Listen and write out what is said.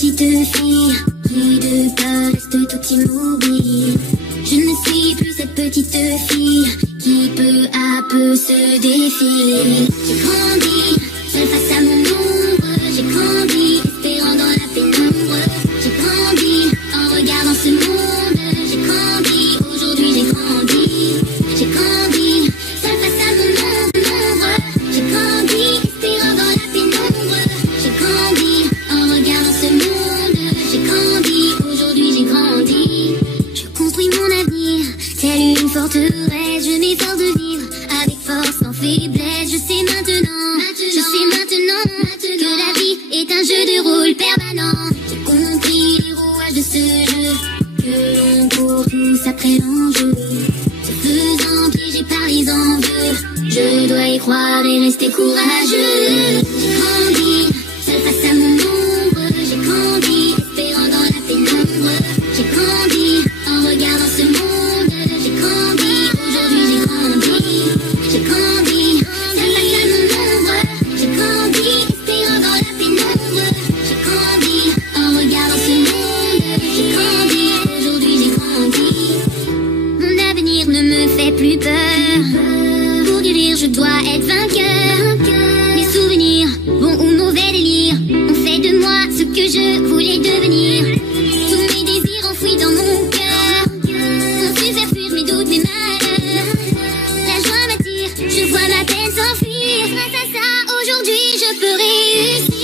petite fille qui de peur reste toute immobile. Je ne suis plus cette petite fille qui peu à peu se défile. J'ai grandi, seule face à mon ombre. J'ai grandi, espérant dans la pénombre. J'ai grandi, en regardant ce monde. J'ai grandi, aujourd'hui j'ai grandi. J'ai grandi, seule face à mon ombre. J'ai grandi, espérant dans la pénombre. J'ai grandi, en regardant ce monde. J'ai grandi, aujourd'hui j'ai grandi. Je construis mon avenir, telle une forteresse. Je m'efforce de vivre avec force, sans faiblesse. Je sais maintenant que la vie est un jeu de rôle permanent. J'ai compris les rouages de ce jeu, que l'on court tous après l'enjeu. Se faisant piéger par les envieux, je dois y croire et rester courageux. J'ai grandi, seul face à mon ombre. J'ai grandi, espérant dans la pénombre. J'ai grandi, en regardant ce monde. J'ai grandi, aujourd'hui j'ai grandi. J'ai grandi, seul face à mon ombre. J'ai grandi, espérant dans la pénombre. J'ai grandi, en regardant ce monde. J'ai grandi, aujourd'hui j'ai grandi. Mon avenir ne me fait plus peur. Pour guérir, je dois être vainqueur. Mes souvenirs, bons ou mauvais délires, ont fait de moi ce que je voulais devenir. Tous mes désirs enfouis dans mon cœur ont su faire fuir mes doutes, mes malheurs. La joie m'attire, je vois ma peine s'enfuir. Grâce à ça, aujourd'hui je peux réussir.